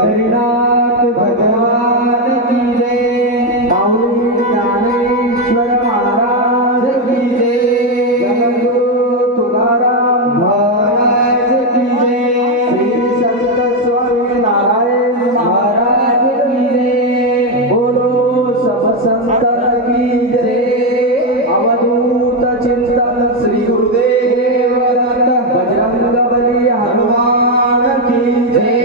पंढरीनाथ भगवान की जय। माऊली ज्ञानेश्वर महाराज की जय। जगद्गुरु तुकाराम महाराज की जय। श्री संत स्वामी नारायण महाराज की जय। बोलो सब संतन की जय। अवधूत चिंतन श्री गुरुदेव दत्त बजरंग बली हनुमान की जय।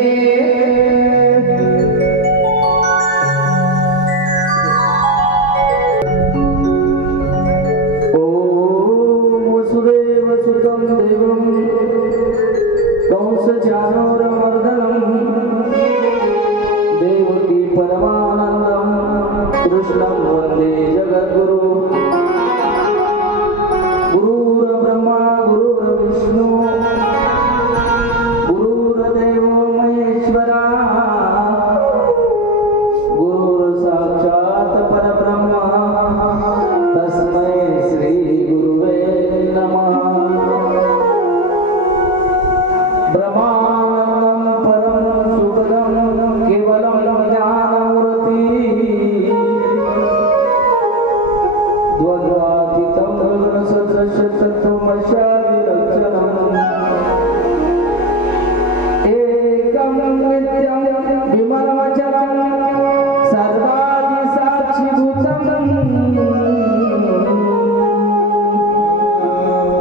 देवकी परमानंदम कृष्णं वंदे जगद्गुरु। गुरुर्ब्रह्मा गुरुर्विष्णु गुरुर्देवो महेश्वरा गुरुर्साक्षात् परब्रह्म तस्मै श्री गुरुवे नमः। ब्रह्मानंदं परम सुखदं केवलं ज्ञानमूर्ति द्वन्द्वातीतं गगनसदृशतत्त्वमस्यादिलक्षणम् एकं नित्यं विमलमचलं सर्वादिसाक्षिभूतं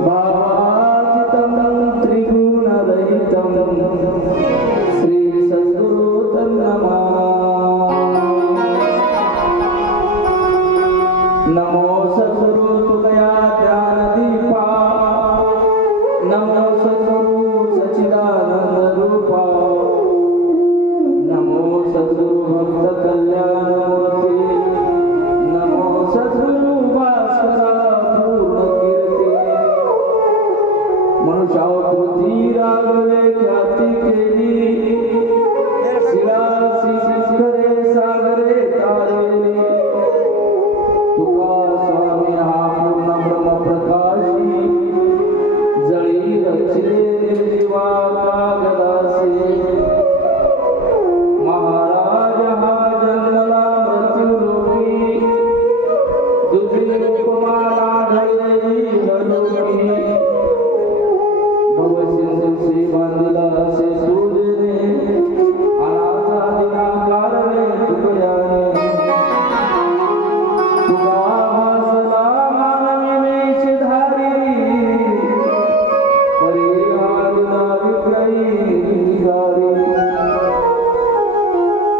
भावातीतं त्रिगुणरहितं श्री सद्गुरुतं नमः। नमो सद्गुरु तुकया ज्ञानदीपा। नमो सद्गुरु सच्चिदानंद रूपा। नमो सद्गुरु भक्त कल्याणमूर्ति। नमो सद्गुरु भास्करा पूर्ण कीर्ती। मनुष्यावृत्ती रागवे ख्याती केली। शिलासी शिखरे सागरे तारेली। तुका स्वामी हा पूर्ण ब्रह्म प्रकाशी। जळी रचले निर्जीवा कागदासी। महाराज हा जन्मला मृत्यूलोकी। दुसरी उपमा लाढळली हलोकी। भवसिंधूशी बांधिला असे सूर्यने। अनाथादिना कारणे तुकयाने। तुका भासला मानवी वेशधारी। परिहारिला विग्रही गारी।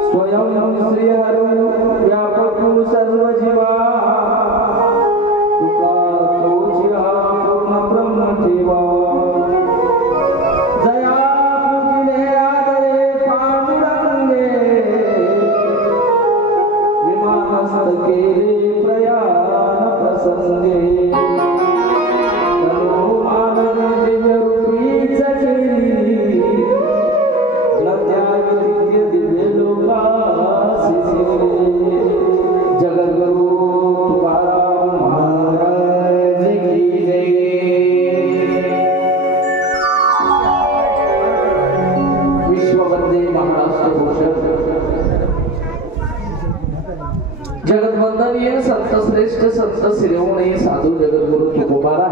स्वयं श्रीहरु व्यापकु सर्व जीवा। तुका तोची हा पूर्ण ब्रह्म ठेवा। जया पूजिले आदरे पांडुरंगे। विमानस्थ केले प्रयाण प्रसंगे। तनो मानव दिव्यरूपीच केली। नद्याविद्य दिव्य लोकासी शिरले। जगद्गुरु तुकाराम महाराज की जय। विश्ववंदे महाराष्ट्र भूषण जगद्वंदनीय संत श्रेष्ठ संत शिरोमणी साधू जगद्गुरु तुकोबारा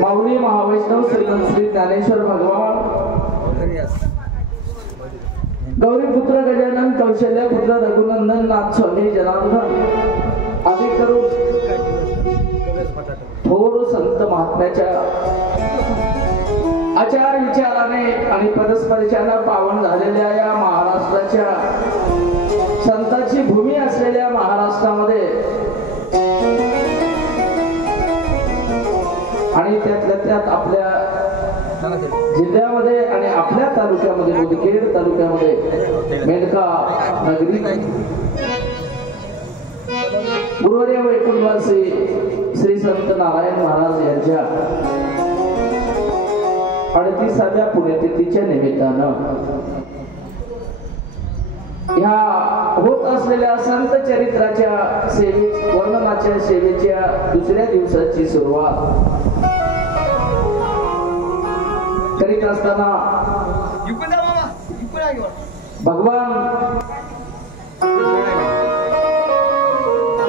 माऊली महावैष्णव श्रीमंत श्री ज्ञानेश्वर भगवान गौरीपुत्र गजानन कौशल्य पुत्र रघुनंदन नाथ स्वामी जनार्दन आदी करून थोर संत महात्म्याच्या आचार विचाराने आणि परस्परच्यानं पावन झालेल्या या महाराष्ट्राच्या संतांची भूमी असलेल्या महाराष्ट्रामध्ये आणि त्यातल्या त्यात आपल्या जिल्ह्यामध्ये आणि आपल्या तालुक्यामध्ये मुदखेड तालुक्यामध्ये मेडका नगरी गुरुवर्य वैकुंठवासी श्री संत नारायण महाराज यांच्या 38व्या पुण्यतिथीच्या निमित्तानं ह्या होत असलेल्या संत चरित्राच्या सेवे वर्णनाच्या सेवेच्या दुसऱ्या दिवसाची सुरुवात करीत असताना भगवान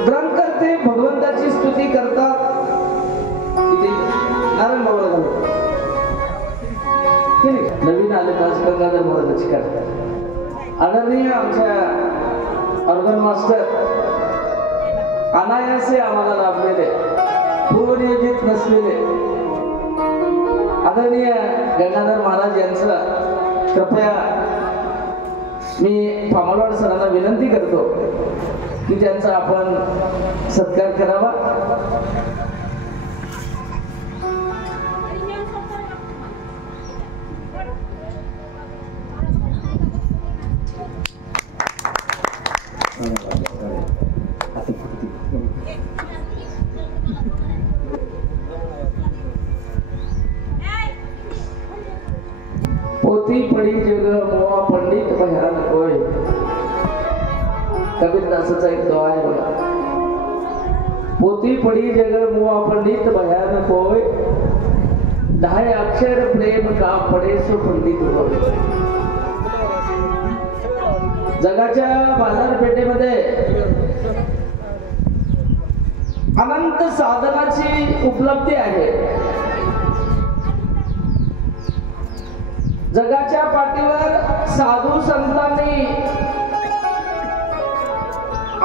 ग्रंथकर्ते भगवंताची स्तुती करतात. नारायण बाबा नवीन आले ताज गंगाधर महाराजांची काय आदरणीय आमच्या ऑर्गन मास्टर अनायासे आम्हाला लाभलेले पूर्वनियोजित नसलेले आदरणीय गंगाधर महाराज यांचं कृपया मी पामलवाड सरांना विनंती करतो की त्यांचा आपण सत्कार करावा. पोती पडी जग मोवा पंडित भयान होय. कबीरदासाचा एक दोहा आहे बघा. पोती पडी जग मोवा पंडित भयान होय. 10 अक्षर प्रेम का पडे सो पंडित होय. जगाच्या बाजारपेठेमध्ये अनंत साधनाची उपलब्धी आहे. जगाच्या पाठीवर साधू संतांनी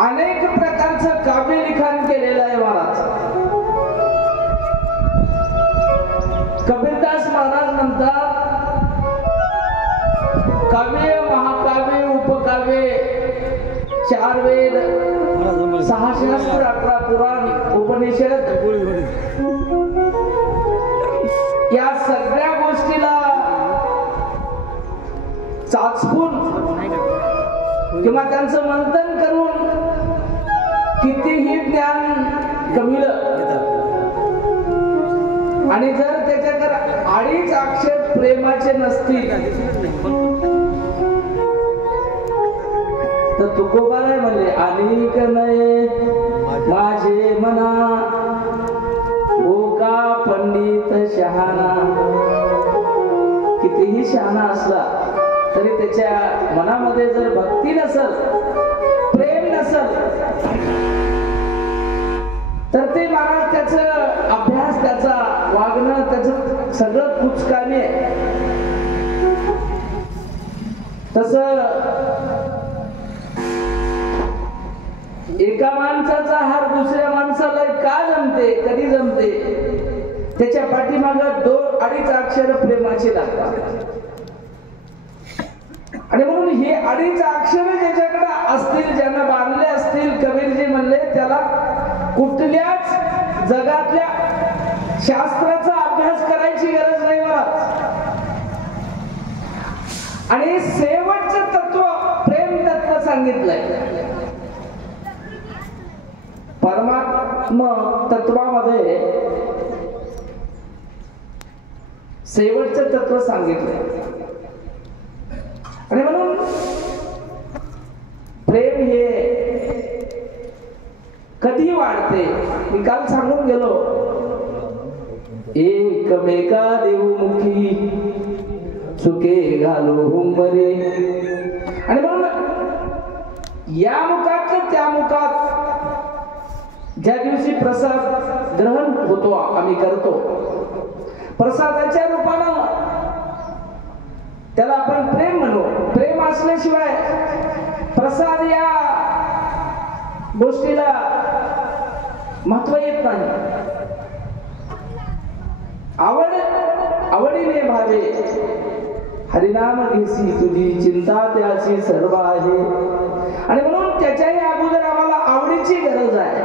अनेक प्रकारचं काव्य लिखाण केलेलं आहे महाराज. कबीरदास महाराज म्हणतात काव्य महाकाव्य उपकाव्य 4 वेद 6 शास्त्र 18 पुराण उपनिषद या सगळ्या गोष्टीला चाचपून किंवा त्यांचं मंथन करून कितीही ज्ञान कमिलं आणि जर त्याच्याकडे 2.5 अक्षर प्रेमाचे नसतील तर तुकोबाराय म्हणले अनेक नये माझे मना ओ का पंडित शहाणा. कितीही शहाणा असला तरी त्याच्या मनामध्ये जर भक्ती नसल प्रेम नसल तर ते महाराज त्याचं अभ्यास त्याचा वागणं त्याचं सगळं कुचकाने. तसं एका माणसाचा हार दुसऱ्या माणसाला का जमते कधी जमते त्याच्या पाठीमागं 2-2.5 अक्षर प्रेमाचे लागतात. आणि म्हणून हे 2.5 अक्षर ज्याच्याकडे असतील ज्यांना बांधले असतील कबीरजी म्हणले त्याला कुठल्याच जगातल्या शास्त्राचा अभ्यास करायची गरज नाही महाराज. आणि शेवटचं तत्व प्रेम तत्व सांगितलंय. परमात्मा तत्वामध्ये शेवटचं तत्व सांगितलंय. आणि म्हणून प्रेम हे कधी वाढते. मी काल सांगून गेलो एकमेका देवमुखी चुके घालो हुंबरे. आणि म्हणून या मुखात त्या मुखात ज्या दिवशी प्रसाद ग्रहण होतो आम्ही करतो प्रसादाच्या रूपानं त्याला आपण प्रेम म्हणू. प्रेम असल्याशिवाय प्रसाद या गोष्टीला महत्व येत नाही. आवडीने भावे हरिनाम घेसी तुझी चिंता त्याची सर्व आहे. आणि म्हणून त्याच्याही अगोदर आम्हाला आवडीची गरज आहे.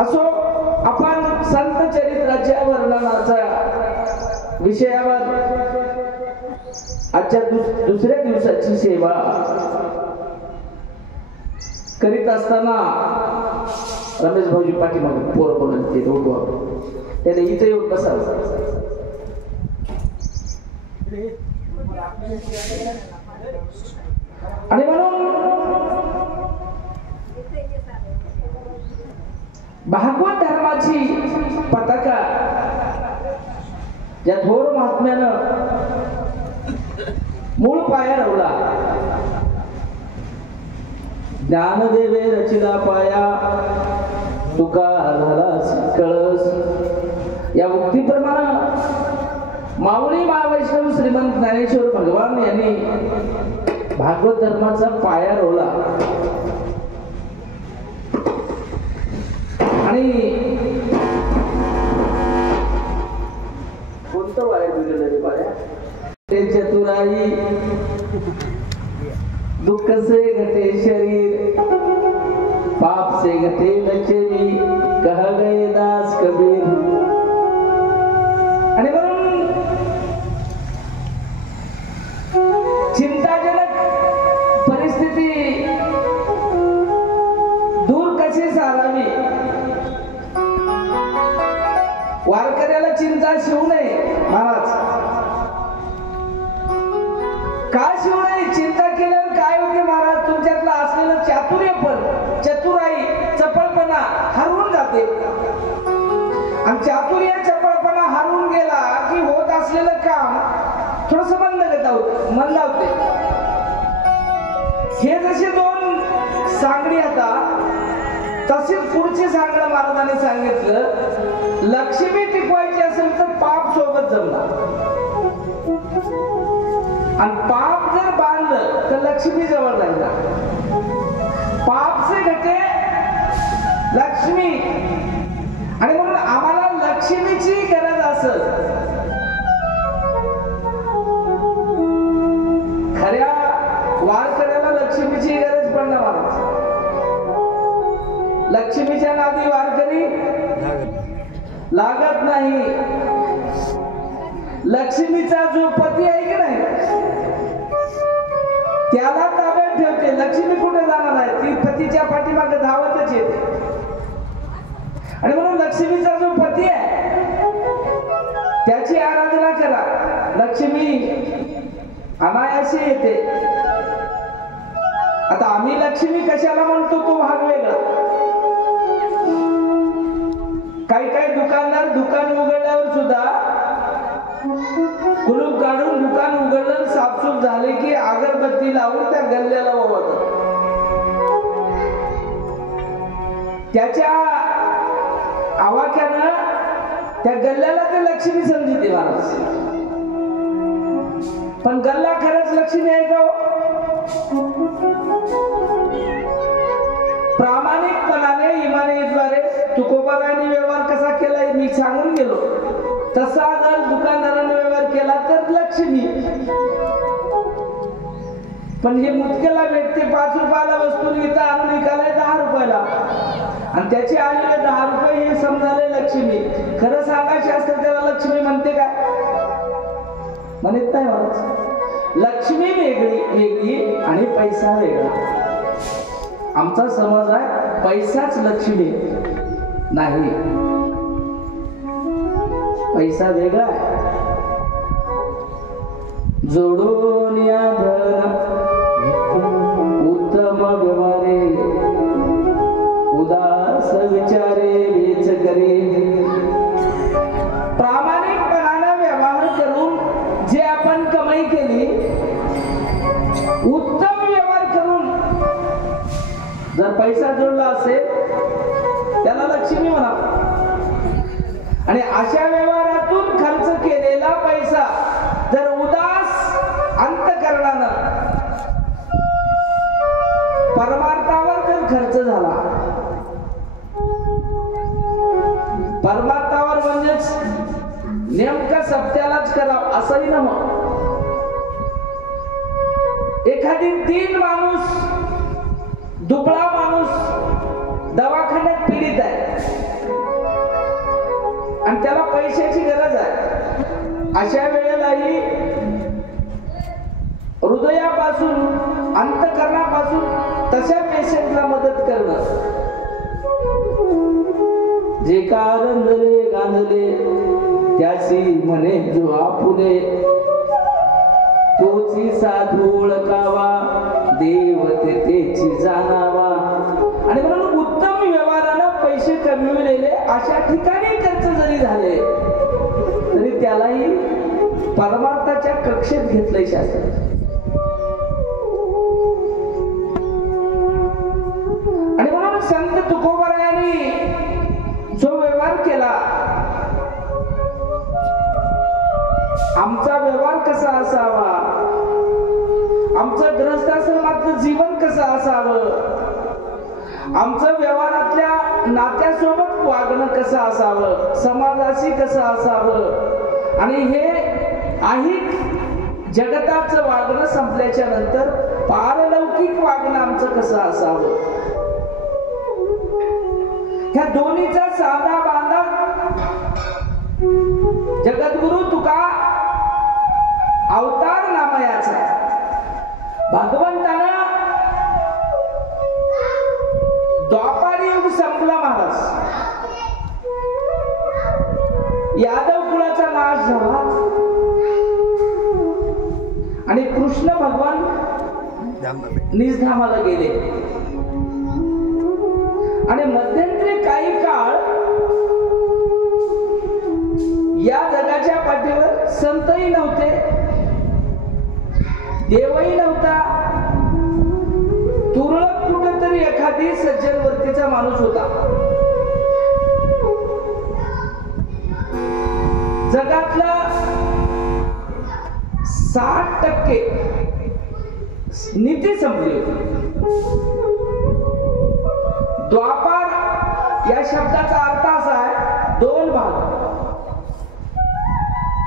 असो आपण संत चरित्राच्या वर्णनाचा विषयावर आजच्या दुसऱ्या दिवसाची सेवा करीत असताना रमेश भाऊजी पाठीमागे पोर बोलत ते त्याने इथे येऊन बसावं. आणि म्हणून भागवत धर्माची पताका या थोर महात्म्यानं मूळ पाया रवला. ज्ञानदेवे रचिला पाया तुका झाला कळस. या उक्तीप्रमाणे माऊली महावैष्णव श्रीमंत ज्ञानेश्वर भगवान यांनी भागवत धर्माचा पाया रोवला. आणि कोणतं वाया बिघडलं पाया? ते चतुराई दुःख से घटे शरीर पाप से घटे लचेरी कह गए दास कबीर. आणि म्हणून चिंताजनक परिस्थिती दूर कशी सारावी. वारकऱ्याला चिंता शिवू नये महाराज. का शिवू नये? चिंता केल्यावर काय होते महाराज? तुमच्यातलं असलेलं चातुर्यपण, चतुराई, चपळपणा हरवून जाते. आणि चातुर्य चपळपणा हरवून गेला की होत असलेलं काम थोडस मन लावते. हे जसे दोन सांगडी आता तशीच पुढची सांगड महाराजांनी सांगितलं. लक्ष्मी टिकवायची असेल तर पाप सोबत जमणार. आणि पाप जर बांधलं तर लक्ष्मी जवळ राहिला. पाप से घटे लक्ष्मी. आणि म्हणून आम्हाला लक्ष्मीची गरज असत. खऱ्या वारकऱ्याला लक्ष्मीची गरज पडणार महाराज. लक्ष्मीच्या नादी वारकरी लागत नाही. लक्ष्मीचा जो पती आहे की नाही त्याला ताब्यात ठेवते. लक्ष्मी कुठे जाणार आहे? ती पतीच्या पाठीमागे धावतच येते. आणि म्हणून लक्ष्मीचा जो पती आहे त्याची आराधना करा. लक्ष्मी अनायासे येते. आता आम्ही लक्ष्मी कशाला म्हणतो तो भाग वेगळा. काही दुकानदार दुकान उघडल्यावर सुद्धा कुलूप काढून दुकान उघडलं साफसूफ झाले की अगरबत्ती लावून त्या गल्ल्याला ओवाळतात. त्याच्या आवाक्यानं त्या गल्ल्याला ते लक्ष्मी समजते महाराज. पण गल्ला खरंच लक्ष्मी आहे का? प्रामाणिकपणाने इमानीद्वारे तुकोबारांनी व्यवहार कसा केलाय मी सांगून गेलो. तसा जर दुकानदाराने व्यवहार केला तर लक्ष्मी. पण हे मुतकेला भेटते 5 रुपयाला वस्तू इथं आणून विकायला 10 रुपयाला. आणि त्याचे आलेले 10 रुपये हे समजाले लक्ष्मी. खरं सांगा शास्त्र त्याला लक्ष्मी म्हणते काय? म्हणत नाही महाराज. लक्ष्मी वेगळी आणि पैसा वेगळा. आमचा समज आहे पैसाच लक्ष्मी नाही. पैसा वेगळा आहे. जोडून या धन उत्तम व्यवहारे उदास विचारे वेच करे. प्रामाणिकपणाने व्यवहार करून जे आपण कमाई केली उत्तम व्यवहार करून जर पैसा जोडला असेल त्याला लक्ष्मी म्हणा. आणि अशा व्यवहारातून खर्च केलेला पैसा जर उदास अंतःकरणानं परमार्थावर जर खर्च झाला, परमार्थावर म्हणजेच नेमका सत्यालाच करावं असंही नव्हतं. एखादी दीन माणूस, दुबळा माणूस दवाखान्यात पीडित आहे आणि त्याला पैशाची गरज आहे. अशा वेळेलाही हृदयापासून अंतःकरणापासून तशा पेशंटला मदत करणं. जे का रंजले गांधले त्याशी म्हणे जो आपुले तोची साधू ओळखावा देव तेची जाणावा. आणि म्हणून उत्तम व्यवहारानं पैसे कमविलेले अशा ठिकाणी खर्च जरी झाले तरी त्यालाही परमार्थाच्या कक्षेत घेतलंय शास्त्र. आणि म्हणून संत तुकोबारायांनी जो व्यवहार केला, आमचा व्यवहार कसा असावा, आमचं गृहस्थाश्रमातलं जीवन कसं असावं, आमचं व्यवहारातल्या नात्यासोबत वागणं कसं असावं, समाजाशी कसं असावं, आणि हे ऐहिक जगताचं वागणं संपल्याच्या नंतर पारलौकिक वागणं आमचं कसं असावं, ह्या दोन्हीचा साधा बांधा जगद्गुरु तुका अवतार नामयाचा भगवंतानं द्वापार युग संपला महाराज, यादव कुळाचा नाश झाला आणि कृष्ण भगवान निजधामाला गेले. आणि मध्यंतरी काही काळ या जगाच्या पाठीवर संतही नव्हते, देवही नव्हता, तुरळक कुठेतरी एखादी सज्जन वृत्तीचा माणूस होता. जगातला 60% नीती संपली होती. द्वापार या शब्दाचा अर्थ असा आहे, दोन भाग.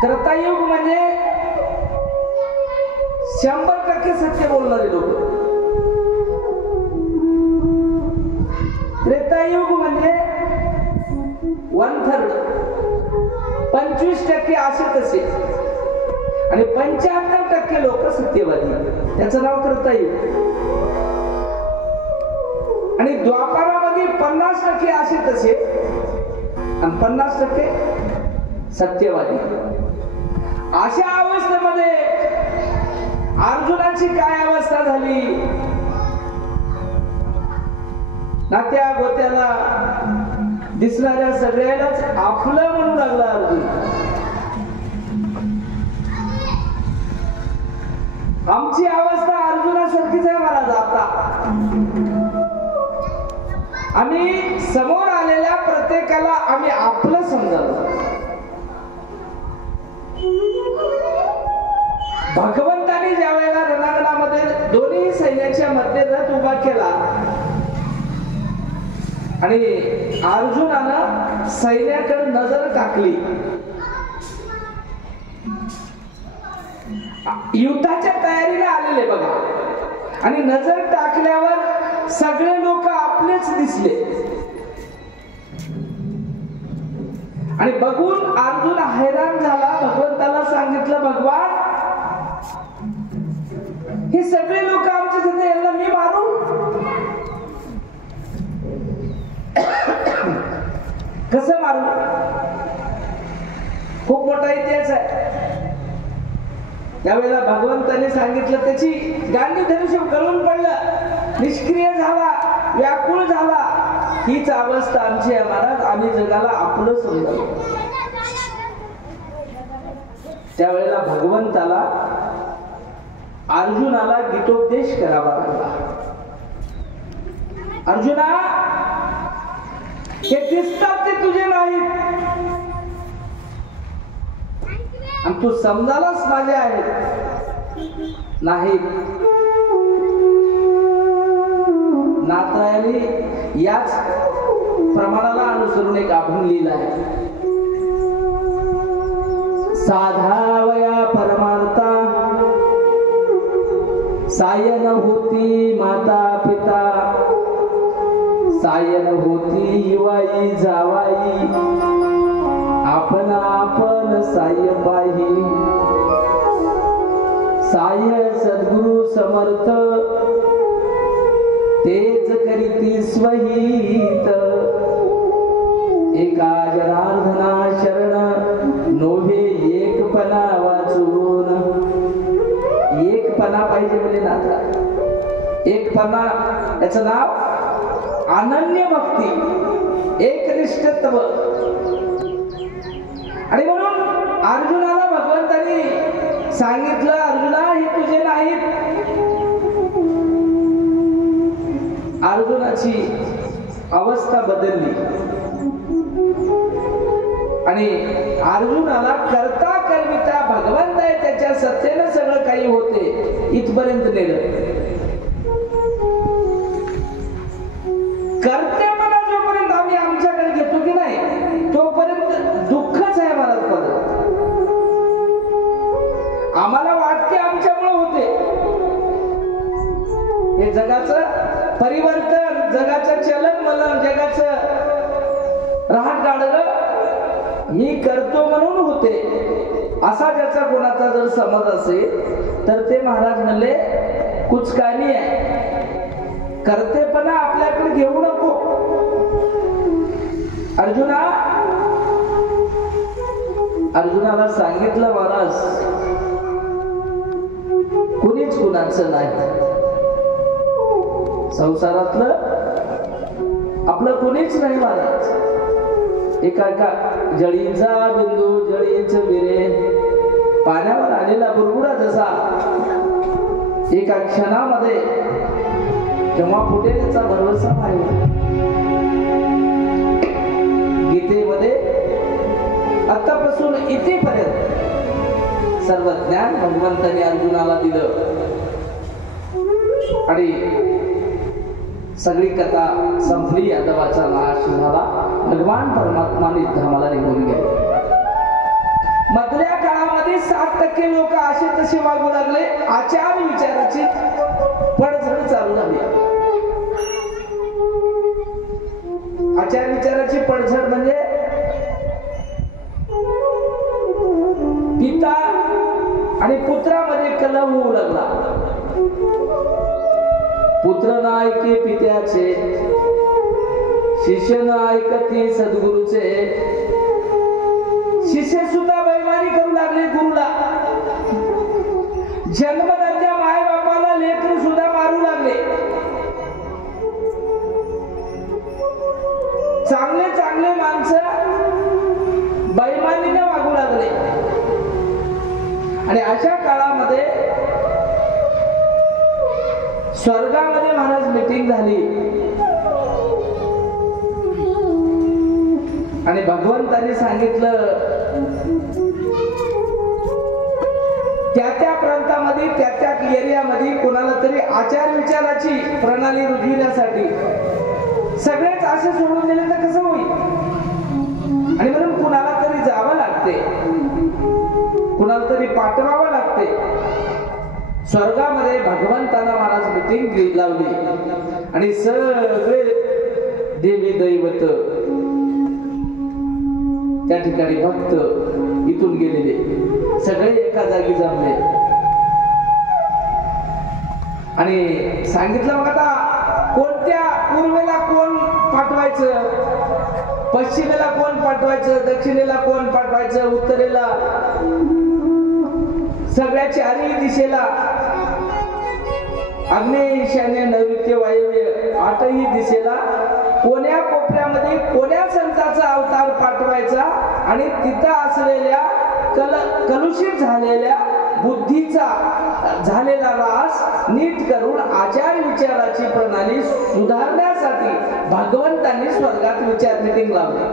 त्रेतायुग म्हणजे 100% सत्य बोलणारे लोक, त्रेतायुग म्हणजे 1/3 25% असे तसे, आणि 75% लोक सत्यवादी, त्याचं नाव त्रेतायुग. आणि द्वापारामध्ये 50% असे तसे आणि 50% सत्यवादी. अशा अवस्थेमध्ये अर्जुनाची काय अवस्था झाली, नात्या गोत्याला दिसणाऱ्या सगळ्यालाच आपलं म्हणू लागला अर्जुन. आमची अवस्था अर्जुनासारखीच आहे महाराज. आता आम्ही समोर आलेल्या प्रत्येकाला आम्ही आपलं समजावं. भगवंताने ज्या वेळेला रणांगणामध्ये दोन्ही सैन्याच्या मध्ये रथ उभा केला आणि अर्जुनानं सैन्याकडे नजर टाकली, युद्धाच्या तयारीला आलेले बघा, आणि नजर टाकल्यावर सगळे लोक आपलेच दिसले. आणि बघून अर्जुन हैराण झाला. भगवंताला सांगितलं, भगवान हे सगळे लोक आमच्या सध्या, यांना मी मारू? कसं मारू? खूप मोठा इतिहास आहे. त्यावेळेला भगवंताने सांगितलं, त्याची गांधी धनुष्य गळून पडलं, निष्क्रिय झाला, व्याकुळ झाला. हीच अवस्था आमची आहे महाराज. आम्ही जगाला आपलं समजलो. त्यावेळेला भगवंताला अर्जुनाला गीतोपदेश करावा लागला. अर्जुना, हे दिसतात ते तुझे नाहीत, आणि तू समजायलाच माझे आहेत नाहीत. नाथरायांनी याच प्रमाणाला अनुसरून एक अभंग लिहिला आहे. साधावया परमार्था सायन होती माता पिता, सायन होती युवाई जावाई, आपण आपण साय पाही. साय सद्गुरु समर्थ तेच करीती स्वहित, एका जनार्दना शरण नोहे एकपणा वाचून. एकपणा पाहिजे म्हणजे नाथा, एकपणा याचं नाव अनन्य भक्ती, एकनिष्ठत्व. आणि म्हणून अर्जुनाला भगवंतानी सांगितलं अर्जुना हे तुझे नाहीत. अर्जुनाची अवस्था बदलली आणि अर्जुनाला करता करविता भगवंत आहे त्याच्या सत्तेनं सगळं काही होते इथपर्यंत नेलं. करते मला जोपर्यंत आम्ही आमच्याकडे घेतो की नाही तोपर्यंत दुःखच आहे मला. परत आम्हाला वाटते आमच्यामुळे होते. हे जगाचं परिवर्तन, जगाचं चलन मलन, जगाचं राहत गाडग मी करतो म्हणून होते असा ज्याचा कोणाचा जर समज असेल तर ते महाराज म्हणले कुचकानी आहे. करतेपणा आपल्याकडे घेऊ नको. अर्जुनाला सांगितलं महाराज कुणीच कुणाचं नाही. संसारातलं आपलं कुणीच नाही महाराज. एका जळींचा बिंदू, जळींचं विरे, पाण्यावर आलेला बुरबुडा जसा एका क्षणामध्ये जेव्हा फुटेल त्याचा भरवसा नाही. गीतेमध्ये आतापासून इथेपर्यंत सर्व ज्ञान भगवंताने अर्जुनाला दिलं आणि सगळी कथा संपली. यादवाचा नाश झाला. भगवान परमात्माने धामाला निघून गेले. मधल्या काळामध्ये 60% लोक असे तसे वागू लागले. आचार विचाराची पडझड चालू झाली. आचार विचाराची पडझड म्हणजे पिता आणि पुत्रामध्ये कलह होऊ लागला. पुत्र न ऐके पित्याचे, शिष्य न ऐकती सद्गुरूचे. शिष्य सुद्धा बैमानी करू लागले गुरुला. जन्मदात्या माय बापाला लेकरू सुद्धा मारू लागले. चांगले चांगले माणसं बैमानीने वागू लागले. आणि अशा काळामध्ये स्वर्गामध्ये महाराज मीटिंग झाली आणि भगवंताने सांगितलं त्या प्रांतामध्ये त्या एरियामध्ये कोणाला तरी आचार विचाराची प्रणाली रुजविण्यासाठी सगळेच असे सोडून दिले तर कसं होईल. आणि म्हणून कुणाला तरी जावं लागते, कुणाला तरी पाठवावं लागते. स्वर्गामध्ये भगवंताला महाराज मीटिंग लावली आणि सगळे देवी दैवत त्या ठिकाणी भक्त इथून गेलेले सगळे एका जागी जमले आणि सांगितलं मग आता कोणत्या पूर्वेला कोण पाठवायचं, पश्चिमेला कोण पाठवायचं, दक्षिणेला कोण पाठवायचं, उत्तरेला, सगळ्या चारही दिशेला, आग्नेय ईशान्य नैऋत्य वायव्य आठही दिशेला कोण्या कोपऱ्यामध्ये कोण्या संताचा अवतार पाठवायचा आणि तिथं असलेल्या कलुषित झालेल्या बुद्धीचा झालेला रास नीट करून आचार विचाराची प्रणाली सुधारण्यासाठी भगवंतांनी स्वर्गात विचार मीटिंग लावली.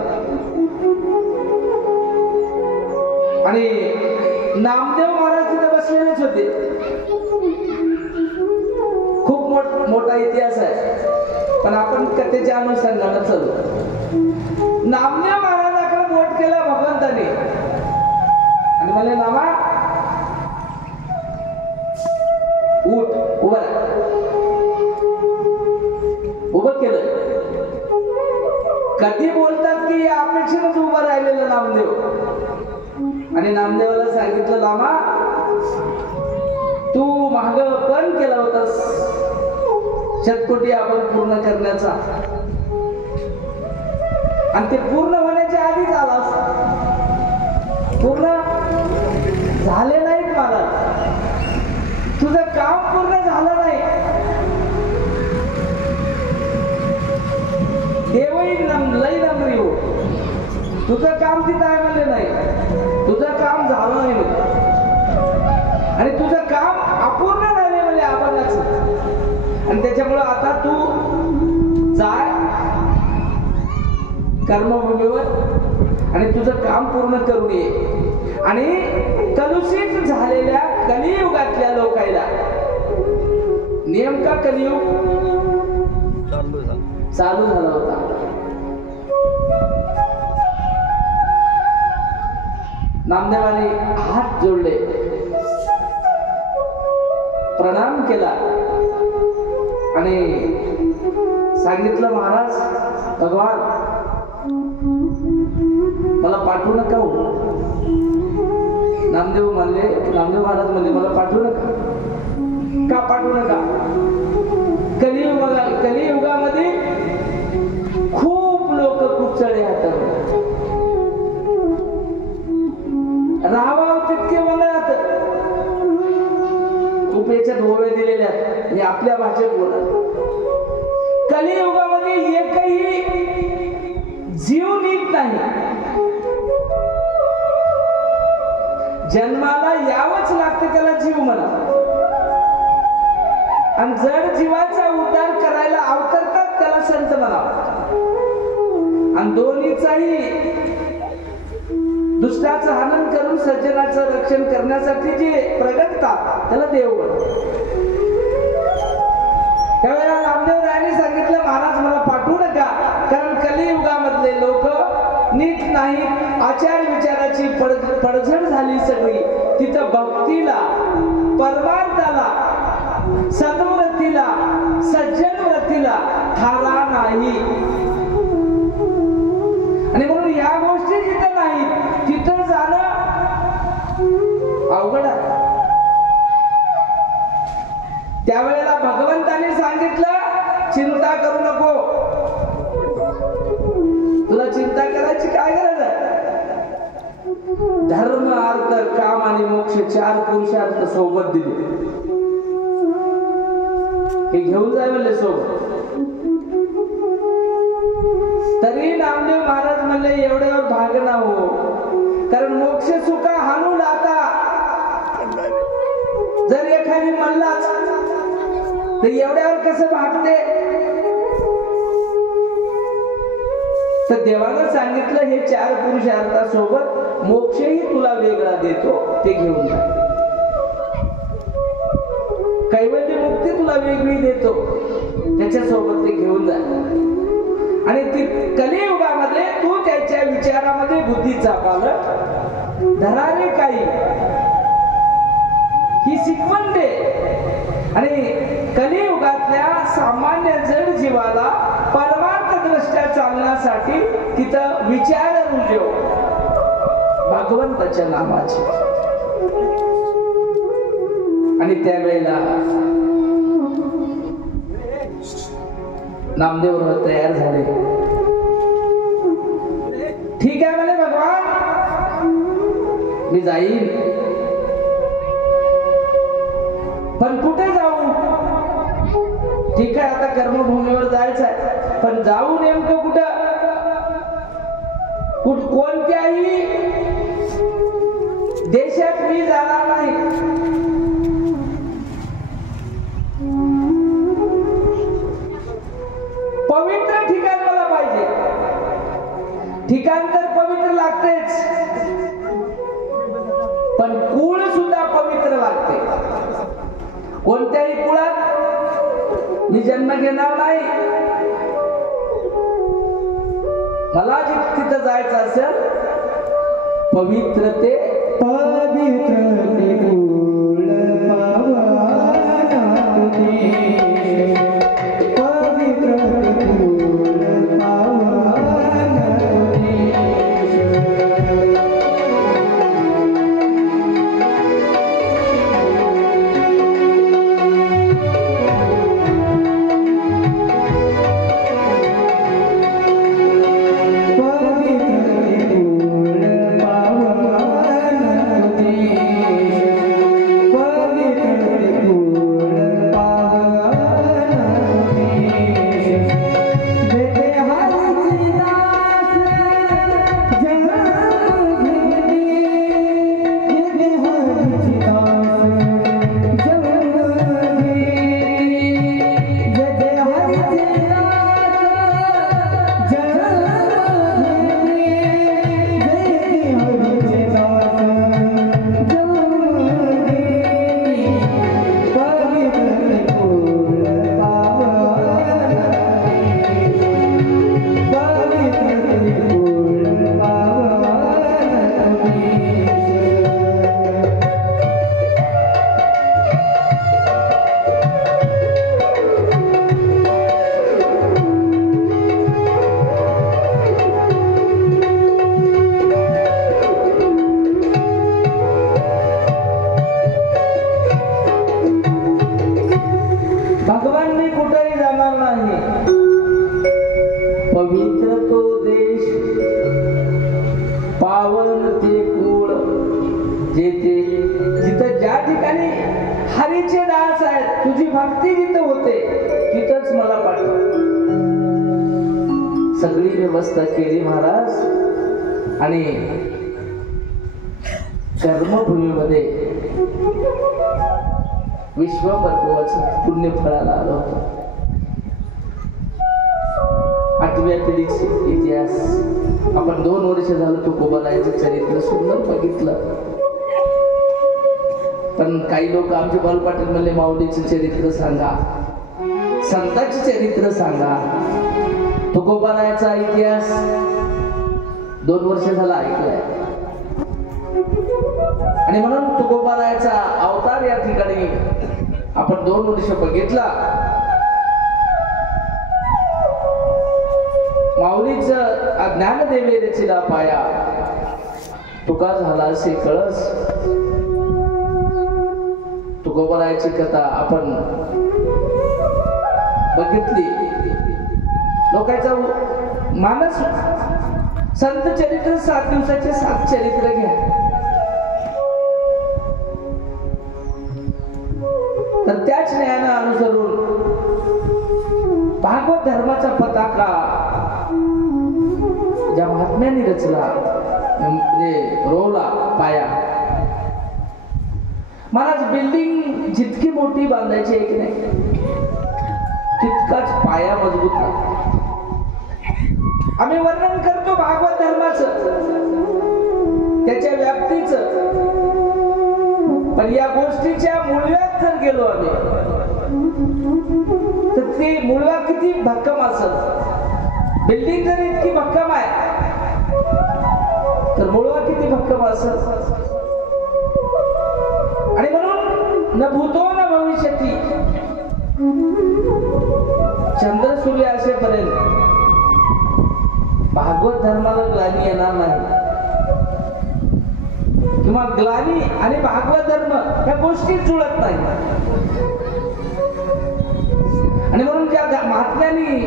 आणि नामदेव महाराज तिथे बसलेलेच होते. खूप मोठा इतिहास आहे पण आपण कथेच्या अनुषंगाने चालू. नामदेव महाराजाकडे बोट केलं भगवंताने आणि मला नामा उठ उभं केलं. कधी बोलतात की या अपेक्षेनच उभं राहिलेलं नामदेव. आणि नामदेवाला सांगितलं लामा तू माग पण केला होतास शतकोटी आपण पूर्ण करण्याचा आणि ते पूर्ण होण्याच्या आधीच आलास. पूर्ण झाले नाहीत मला, तुझं काम पूर्ण झालं नाही. देवही लई नम्री हो, तुझं काम तिथं आहे म्हणले नाही, तुझं काम झालं नाही. आणि तुझं काम अपूर्ण राहिले म्हणजे अभंगाचं. आणि त्याच्यामुळं आता तू जाय कर्मभूमीवर आणि तुझं काम पूर्ण करून ये. आणि कलुषित झालेल्या कलियुगातल्या लोकांना, नेमका कलियुग चालू झाला होता. नामदेवाने हात जोडले, प्रणाम केला आणि सांगितलं, महाराज भगवान मला पाठवू नका हो. नामदेव महाराज म्हणले मला पाठवू नका. का पाठवू नका? कलियुगामध्ये खूप लोक कुचळे हातात राहावं तितके वंगळात. खूप याच्यात होवे दिलेले आहेत आणि आपल्या भाषेत बोला. कलियुगामध्ये एकही जीव नीट नाही. जन्माला यावंच लागते त्याला जीव म्हणा. आणि जड जीवाचा उद्धार करायला अवतरतात त्याला संत म्हणा. आणि दोन्हीचाही दुष्टाचं हनन करून सज्जनाचं रक्षण करण्यासाठी जे प्रगटतात त्याला देव म्हणतात. त्यावेळेला नामदेव रायाने सांगितलं, महाराज मला पाठवू नका, कारण कलियुगामधले लोक नीट नाही. आचार विचाराची पडझड झाली सगळी. तिथं भक्तीला, परमार्थाला, सद्वृत्तीला, सज्जन वृत्तीला थारा नाही. आणि म्हणून या गोष्टी जिथं नाहीत तिथं जाणं अवघड आहे. त्यावेळेला भगवंताने सांगितलं, चिंता करू नको. तुला चिंता करायची काय गरज आहे? धर्म, अर्थ, काम आणि मोक्ष 4 पुरुषार्थ सोबत दिले. हे घेऊन जाय म्हणले सोबत. तरी नामदेव महाराज म्हणले एवढ्यावर भाग ना हो, कारण मोक्ष सुखा हानू लाता. जर एखादी म्हणलाच तर एवढ्यावर कसं भागते? तर देवानं सांगितलं, हे 4 पुरुषार्थासोबत मोक्षही तुला वेगळा देतो, ते घेऊन जा. कैवल्य मुक्ती तुला वेगळी देतो, त्याच्यासोबत ते घेऊन जा. आणि ती कलियुगामध्ये तू त्याच्या विचारामध्ये बुद्धीचा पालक धरारे काही ही शिकवण दे. आणि कलियुगातल्या सामान्य जड जीवाला परमार्थ दृष्ट्या चालण्यासाठी तिथं विचार रुजव भगवंताच्या नामाचे. आणि त्यावेळेला नामदेव तयार झाले. ठीक आहे म्हणे भगवान, मी जाईन, पण कुठे जाऊ? ठीक आहे, आता कर्मभूमीवर जायचं आहे, पण जाऊ नेमकं कुठं? कोणत्याही देशात मी जाणार नाही. पवित्र ठिकाण मला पाहिजे. ठिकाण तर पवित्र लागतेच, पण कुळ सुद्धा पवित्र लागते. कोणत्याही कुळात मी जन्म घेणार नाही. मला तिथं जायचं असेल पवित्र ते वरण ते कुळ जेथे जिथं ज्या ठिकाणी हरीचे दास आहेत, तुझी भक्ती जिथं होते तिथंच मला पाठव. सगळी व्यवस्था केली महाराज आणि कर्मभूमीमध्ये विश्वपर्वाचं पुण्य फळाला आलं होतं. 8व्या पिढीचे इतिहास आपण 2 वर्ष झालं तुकोबारायांचं चरित्र सुंदर बघितलं. पण काही लोक आमचे बाल पाटील म्हणले माऊलीचं चरित्र सांगा, संतांचे चरित्र सांगा. तुकोबारायाचा इतिहास 2 वर्ष झाला ऐकलाय आणि म्हणून तुकोबारायाचा अवतार या ठिकाणी आपण 2 वर्ष बघितला. माऊलीचं ज्ञानदेवे रचिला पाया, तुका झाला असे कळस. तुकोबारायाची कथा आपण बघितली. लोकांचा मानस संत चरित्र 7 दिवसाचे 7 चरित्र घ्या, तर त्याच न्यायानं अनुसरून भागवत धर्माचा पताका ज्या महात्म्याने रचला म्हणजे रोवला पाया. महाराज बिल्डिंग जितकी मोठी बांधायची आहे की नाही तितकाच पाया मजबूत लागतो. आम्ही वर्णन करतो भागवत धर्माचं, त्याच्या व्याप्तीचं, पण या गोष्टीच्या मूळव्यात जर गेलो आम्ही तर ती मूळव्या किती भक्कम असत. बिल्डिंग जर इतकी भक्कम आहे तर मूळव्या किती भक्कम असत. आणि म्हणून न भूतो न भविष्यती, चंद्र सूर्य असेपर्यंत भागवत धर्माला ग्लानी येणार नाही, किंवा ग्लानी आणि भागवत धर्म या गोष्टी जुळत नाही. आणि म्हणून ज्या महात्म्यांनी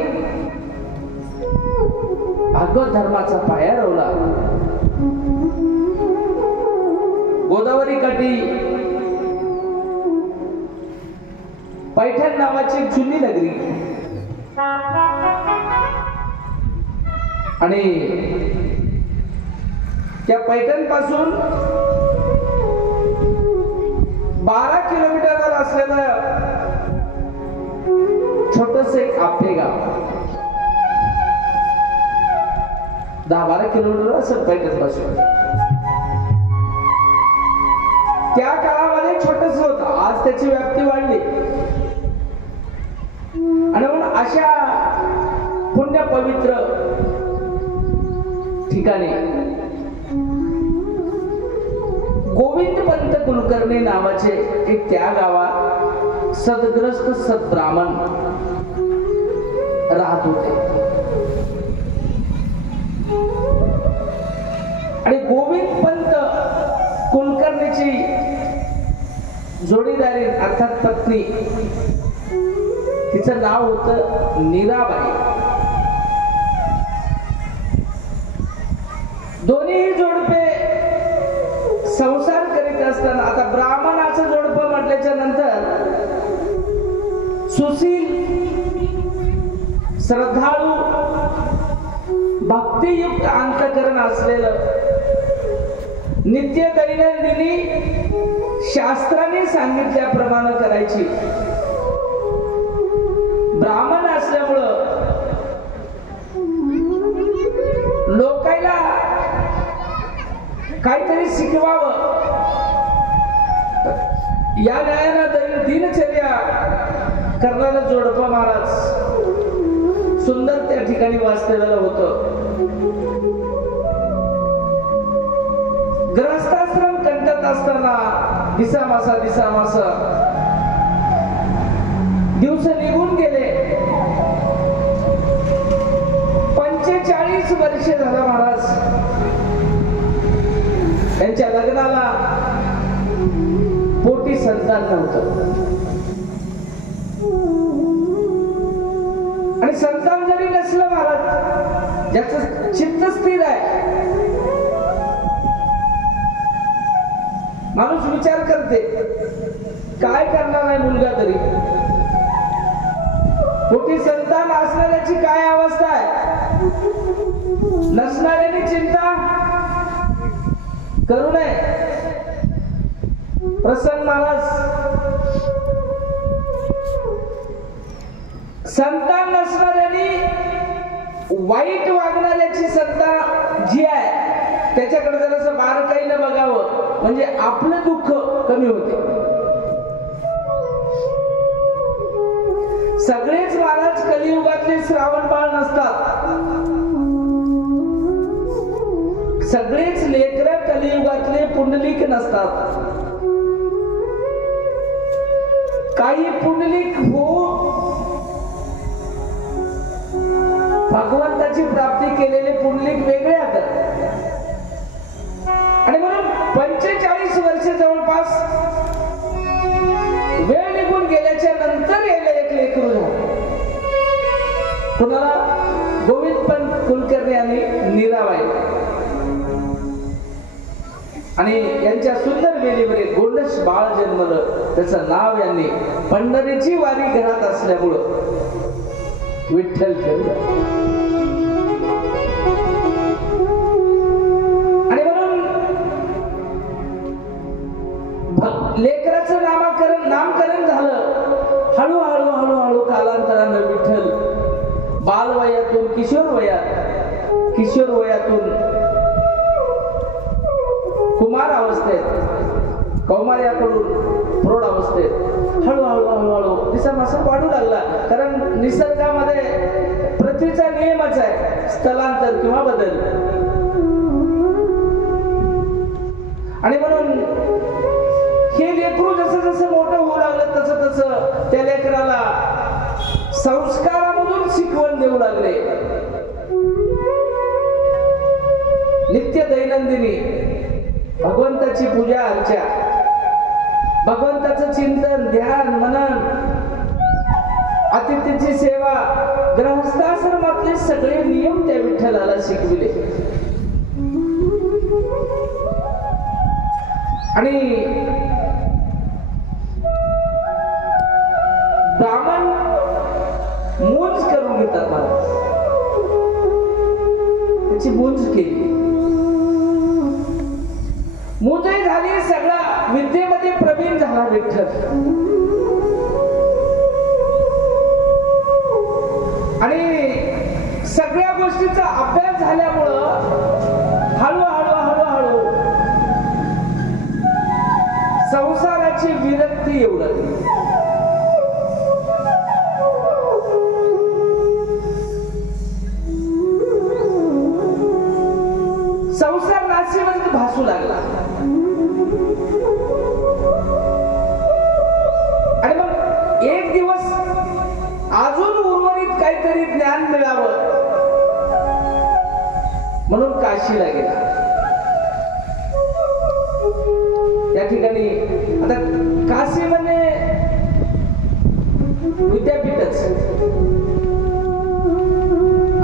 भागवत धर्माचा पाया रोवला, गोदावरी काठी पैठण नावाची एक जुनी नगरी आणि त्या पैठण पासून 12 किलोमीटरवर असलेलं छोटस एक आपेगाव, 10-12 किलोमीटर असेल पैठण पासून. त्या काळामध्ये छोटस होतं, आज त्याची व्याप्ती वाढली. आणि म्हणून अशा पुण्य पवित्र ठिकाणी गोविंद पंत कुलकर्णी नावाचे एक त्या गावात सद्ग्रस्त सद्ब्राह्मण राहत होते. आणि गोविंद पंत कुलकर्णीची जोडीदारी अर्थात पत्नी, तिचं नाव होतं नीराबाई. दोन्ही जोडपे संसार करीत असताना, आता ब्राह्मणाचं जोडपं म्हटल्याच्या नंतर सुशील, श्रद्धाळू, भक्तियुक्त अंतःकरण असलेलं, नित्य दैनंदिनी शास्त्राने सांगितल्याप्रमाणे करायची. ब्राह्मण असल्यामुळं लोकांना काहीतरी शिकवावं या न्यायानं दिनचर्या करणारा जोडपा महाराज सुंदर त्या ठिकाणी वास्तव्याला होतं. ग्रहस्थाश्रम कंटत असताना दिसामासा दिवस निघून गेले. 45 वर्ष झालं महाराज त्यांच्या लग्नाला पोटी संतान नव्हतं. आणि संतान जरी नसलं महाराज, ज्याचं चित्त स्थिर आहे माणूस विचार करते, काय करणार आहे मुलगा तरी, पोटी संतान असणाऱ्याची काय अवस्था आहे, नसणाऱ्याची चिंता करू नये. प्रसन्न महाराज, संतान नसणाऱ्याने वाईट वागणाऱ्याची संतान जी आहे त्याच्याकडे जरासं बारकाईनं बघावं, म्हणजे आपलं दुःख कमी होते. सगळेच महाराज कलियुगातले श्रावण बाळ नसतात, सगळेच लेकर कलियुगातले पुंडलिक नसतात. काही पुंडलिक हो भगवंताची प्राप्ती केलेले पुंडलिक वेगळे आहेत. आणि म्हणून 45 वर्ष जवळपास वेळ निघून गेल्याच्या नंतर यायला एक लेकरू झालं. कुणाला? गोविंद पंत कुलकर्णी आणि मीराबाई. आणि यांच्या सुंदर वेलीवर एक गोंडस बाळ जन्मलं. त्याचं नाव यांनी पंढरीची वारी घरात असल्यामुळं विठ्ठल ठेवलं. आणि म्हणून लेकराचं नामकरण झालं. हळूहळू हळूहळू कालांतरानं विठ्ठल बालवयातून किशोर वयातून कुमार अवस्थेत, कौमार्याकडून प्रौढ अवस्थेत हळूहळू दिसा मासा वाढू लागला. कारण निसर्गामध्ये पृथ्वीचा नियमच आहे, स्थलांतर किंवा बदल. आणि म्हणून हे लेकरू जसं जसं मोठं होऊ लागलं तसं तसं त्या लेकराला संस्कारामधून शिकवण देऊ लागले. नित्य दैनंदिनी भगवंताची पूजा अर्चा, भगवंताचं चिंतन, ध्यान, मनन, अतिथीची सेवा, गृहस्थाश्रमातले सगळे नियम त्या विठ्ठलाला शिकविले. आणि ब्राह्मण मूंज करून घेतात महाराज, त्याची मूंज केली. मूंजही झाली, सगळा विद्येमध्ये प्रवीण झाला विठ्ठल. आणि सगळ्या गोष्टीचा अभ्यास झाल्यामुळं हळूहळू संसाराची विरक्ती येऊ लागली. संसार नाशिवंत भासू लागला. आणि मग एक दिवस अजून उर्वरित काहीतरी ज्ञान मिळावं म्हणून काशीला गेला. त्या ठिकाणी आता काशी म्हणजे विद्यापीठच,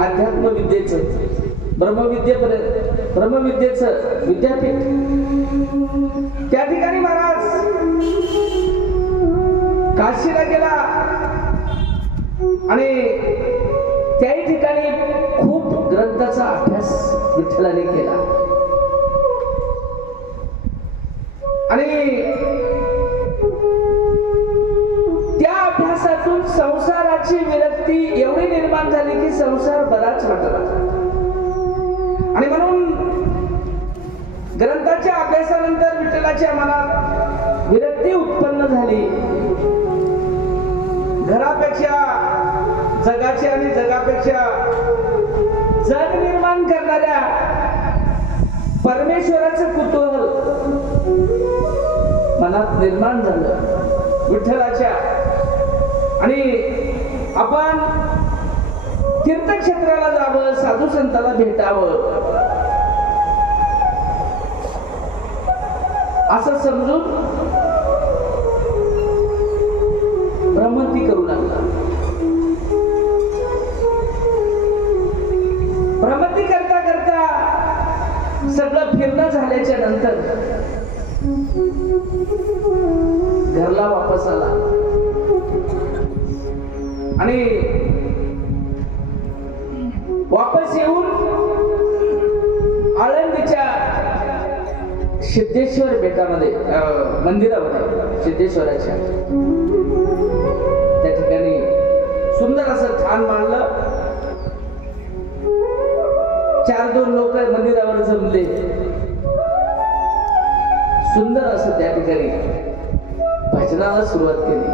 अध्यात्म विद्येचं, ब्रह्मविद्येचं विद्यापीठ. त्या ठिकाणी महाराज काशीला गेला आणि त्याही ठिकाणी खूप ग्रंथाचा अभ्यास विठ्ठलाने केला. आणि त्या अभ्यासातून संसाराची विरक्ती एवढी निर्माण झाली की संसार बराच वाटला. आणि म्हणून ग्रंथाच्या अभ्यासानंतर विठ्ठलाच्या मनात विरक्ती उत्पन्न झाली. घरापेक्षा जगाची आणि जगापेक्षा जग निर्माण करणाऱ्या परमेश्वराचं कुतूहल मनात निर्माण झालं विठ्ठलाच्या. आणि आपण तीर्थक्षेत्राला जावं, साधू संताला भेटावं असं समजून भ्रमंती करू लागला. भ्रमंती करता करता सगळं फिरणं झाल्याच्या नंतर घरला वापस आला आणि वापस येऊन आळंदीच्या सिद्धेश्वर बेटामध्ये मंदिरामध्ये सिद्धेश्वराच्या त्या ठिकाणी सुंदर असं ठाण मांडलं. 4-2 लोक मंदिरावर जमले. सुंदर असं त्या ठिकाणी भजनाला सुरुवात केली.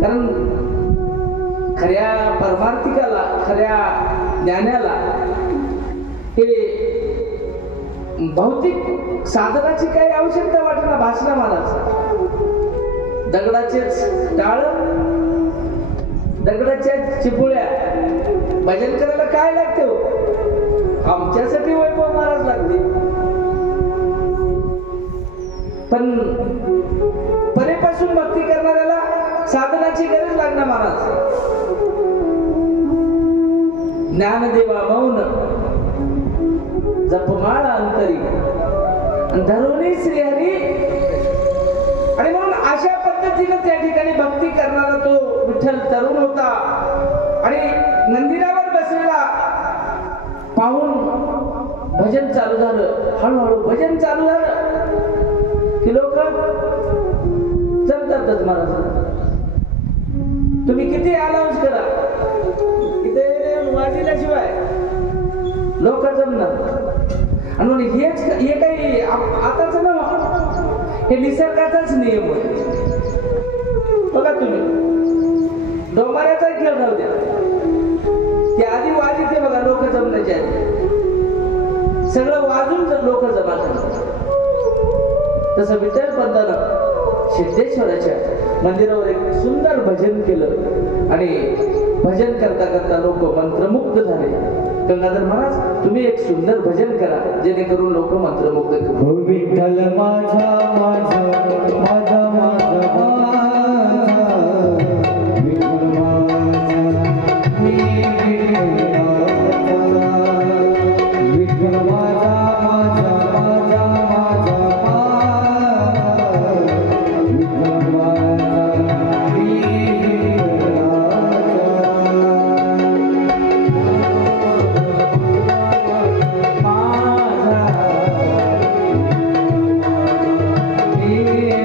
कारण खऱ्या परमार्थिकाला, खऱ्या ज्ञानाला हे भौतिक साधनाची काही आवश्यकता वाटत ना. भाषणा महाराज दगडाचेच टाळ, दगडाच्या चिपुळ्या भजन करायला काय लागते हो? आमच्यासाठी वैभव महाराज लागते. पण परेपासून भक्ती करणाऱ्याला साधनाची गरज लागणार महाराज. ज्ञानदेवा मौन जपमाळा अंतरी धरुणी श्रीहरी. आणि म्हणून अशा पद्धतीने त्या ठिकाणी भक्ती करणारा तो विठ्ठल तरुण होता. आणि मंदिरावर बसलेला पाहून भजन चालू झालं. हळूहळू भजन चालू झालं की लोक जमतातच महाराज. तुम्ही किती अनाउन्स करा, इथे वाजल्याशिवाय लोक जमणार. आणि हे काही आताच ना, हे निसर्गाचाच नियम आहे. बघा तुम्ही डोंबाऱ्याचा खेळ राहू द्या, ते आधी वाजिते बघा. लोक जमण्याच्या आधी सगळं वाजून लोक जमा करतात. तसं विठ्ठल पंतानं सिद्धेश्वराच्या मंदिरावर एक सुंदर भजन केलं आणि भजन करता करता लोक मंत्रमुग्ध झाले. गंगाधर महाराज तुम्ही एक सुंदर भजन करा जेणेकरून लोक मंत्रमुग्ध हो विठ्ठल माझा माझा माझा माझा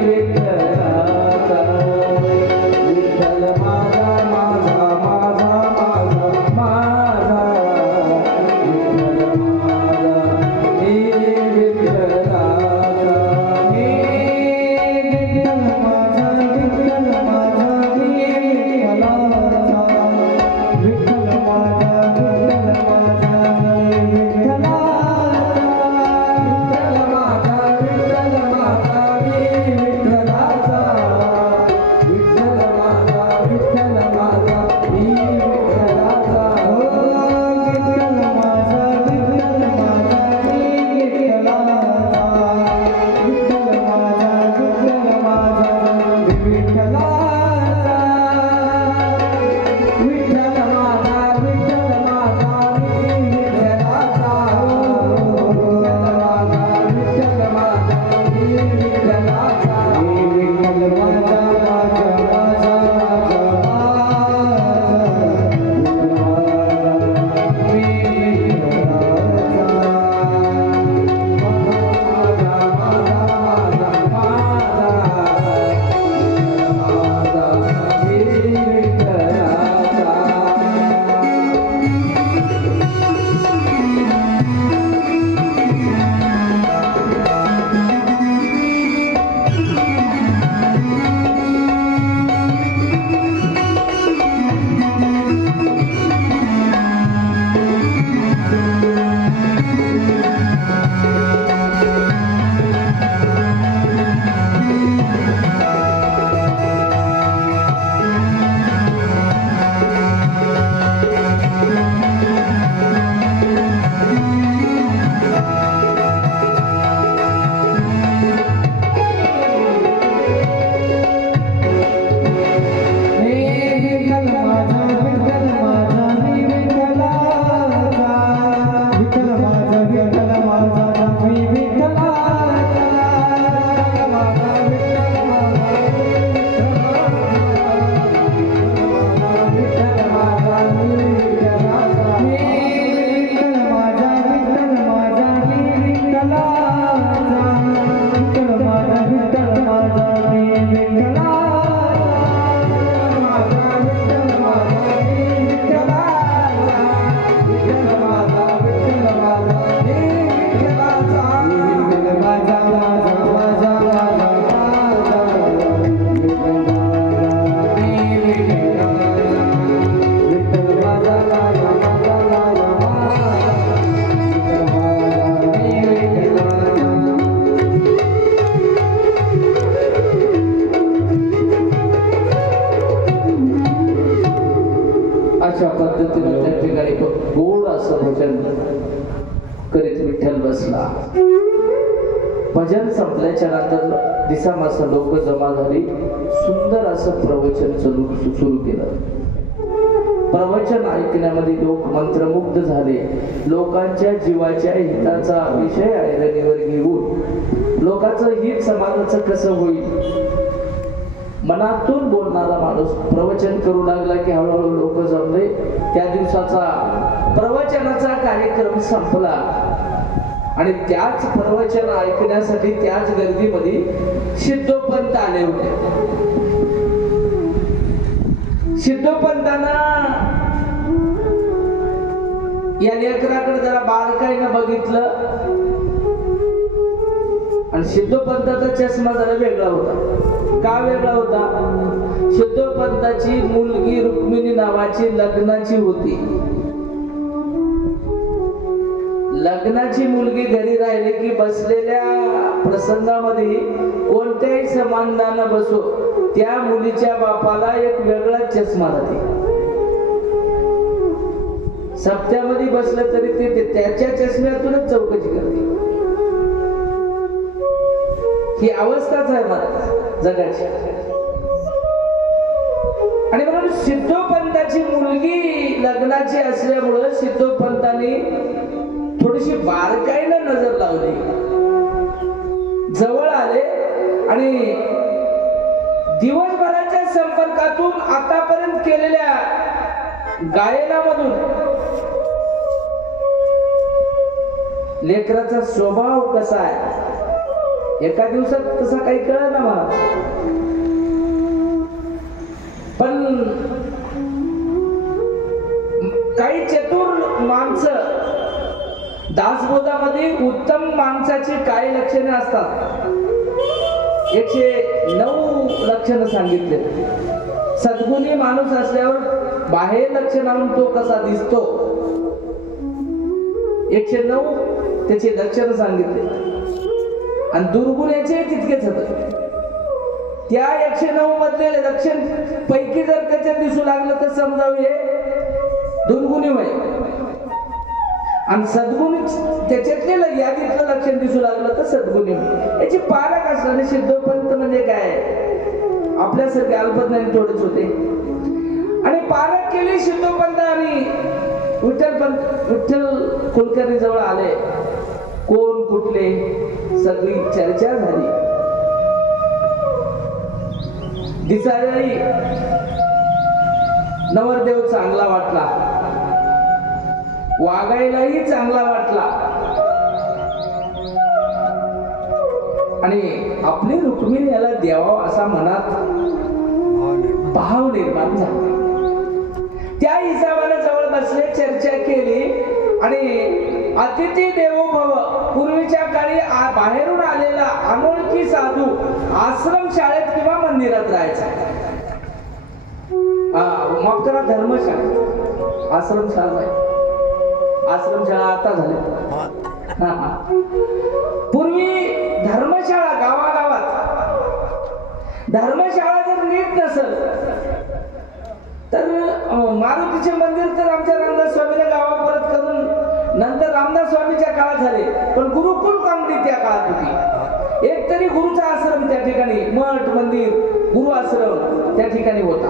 विठ्ठला बसला. भजन संपल्याच्या नंतर दिसामासा लोक जमा झाली. सुंदर असं प्रवचन सुरू केलं. प्रवचन ऐकण्यामध्ये लोक मंत्रमुग्ध झाले. लोकांच्या जीवाच्या हिताचा विषय ऐरणीवर घेऊन लोकांचं हित समाजाचं कसं होईल मनातून बोलणारा माणूस प्रवचन करू लागला की हळूहळू लोक जमले. त्या दिवसाचा प्रवचनाचा कार्यक्रम संपला आणि त्याच प्रवचन ऐकण्यासाठी त्याच गर्दीमध्ये सिद्धोपंत आले होते. सिद्धोपंतांना या लेकराकडे जरा बारकाईनं बघितलं आणि सिद्धोपंताचा चष्मा जरा वेगळा होता. का वेगळा होता? सिद्धोपंताची मुलगी रुक्मिणी नावाची लग्नाची होती. लग्नाची मुलगी घरी राहिली की बसलेल्या प्रसंगामध्ये कोणत्याही समाधान बसो त्या मुलीच्या बापाला एक वेगळा चष्मा राहते. सप्त्यामध्ये बसलं तरी ते त्याच्या चष्म्यातूनच चौकशी करते. ही अवस्थाच आहे मला जगाची. आणि म्हणून सिद्धोपंताची मुलगी लग्नाची असल्यामुळं सिद्धोपंतांनी थोडीशी बारकाईनं नजर लावली. जवळ आले आणि दिवसभराच्या संपर्कातून आतापर्यंत केलेल्या गायनामधून लेकराचा स्वभाव कसा आहे एका दिवसात तसा काही कळलं ना मला. पण काही चतुर माणसं दासबोधामध्ये उत्तम माणसाची काही लक्षणे असतात. 109 लक्षणं सांगितले. सद्गुणी माणूस असल्यावर बाहेर लक्षणावरून तो कसा दिसतो 109 त्याचे लक्षणं सांगितले आणि दुर्गुणाचे तितकेच होते. त्या 109 मधले लक्षण पैकी जर त्याच्यात दिसू लागलं तर समजावं हे दुर्गुणी होय आणि सद्गुणी त्याच्यातले यादीतलं लक्षण दिसू लागलं तर सद्गुणी. याची पारख असणारे सिद्धोपंत म्हणजे काय आपल्यासारखे अल्पज्ञानी थोडेच होते. आणि पारख केली सिद्धोपंत आणि विठ्ठल कुलकर्णी जवळ आले. कोण कुठले सगळी चर्चा झाली. दिसायलाही नवरदेव चांगला वाटला, वागायलाही चांगला वाटला आणि आपली रुक्मिणी याला द्यावा असा मनात भाव निर्माण झाला. त्या हिसाबाने जवळ बसले, चर्चा केली आणि अतिथी देवो भव पूर्वीच्या काळी बाहेरून आलेला अनोळखी साधू आश्रम शाळेत किंवा मंदिरात राहायचा. माफ करा, धर्मशाळेत. आश्रमशाळा नाही, आश्रमशाळा आता झाल्या. पूर्वी धर्मशाळा गावागावात. धर्मशाळा जर नीट नसेल तर मारुतीचे मंदिर तर आमच्या रामदास स्वामीला गावा परत करून नंतर रामदास स्वामीच्या काळात झाले. पण गुरुकुल कामडी त्या काळात होती. एक तरी गुरुचा आश्रम त्या ठिकाणी, मठ मंदिर गुरु आश्रम त्या ठिकाणी होता.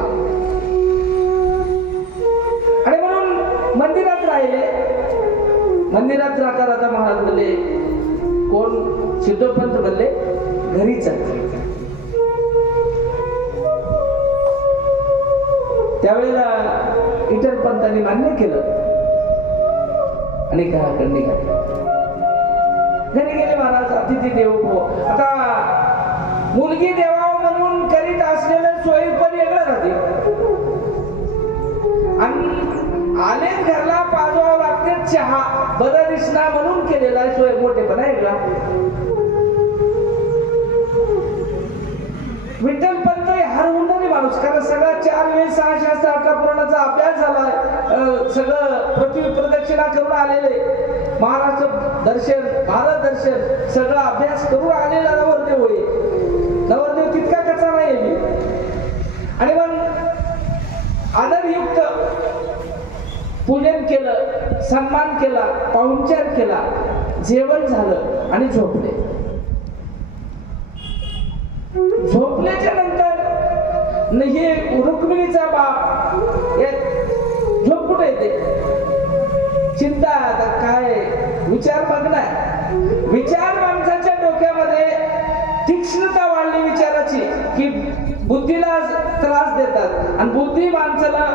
आणि म्हणून मंदिरात राहिले. मंदिरात राहता राहता महाराज म्हणले, कोण सिद्धोपंत म्हणले घरी चल. त्यावेळेला इतर पंतांनी मान्य केलं आणि घराकडे निघाले. घरी गेले महाराज. अतिथी देवो भव. आता मुलगी देवाव म्हणून करीत असलेलं सोयी पण वेगळं राहते आणि आले घरला पाजवावं लागते चहा. बरं दिसना म्हणून केलेला सोय मोठेपणा वेगळा. विठ्ठल पंत हरवून माणूस, कारण सगळा 4 वेळ 6 शास्त्र 8 पुराणाचा अभ्यास झालाय. सगळं पृथ्वी प्रदक्षिणा करून आलेले, महाराष्ट्र दर्शन, भारत दर्शन सगळा अभ्यास करून आलेला नवरदेव होय. नवरदेव तितका कसा नाही. आणि मग आदरयुक्त पूजन केलं, सन्मान केला, पाहुणचार केला. जेवण झालं आणि झोपले. झोपल्याच्या नंतर हे रुक्मिणीचा बाप झोप कुठे येते? चिंता, आता काय विचार बघणार. विचार माणसाच्या डोक्यामध्ये तीक्ष्णता वाढली विचाराची, की बुद्धीला त्रास देतात आणि बुद्धी माणसाला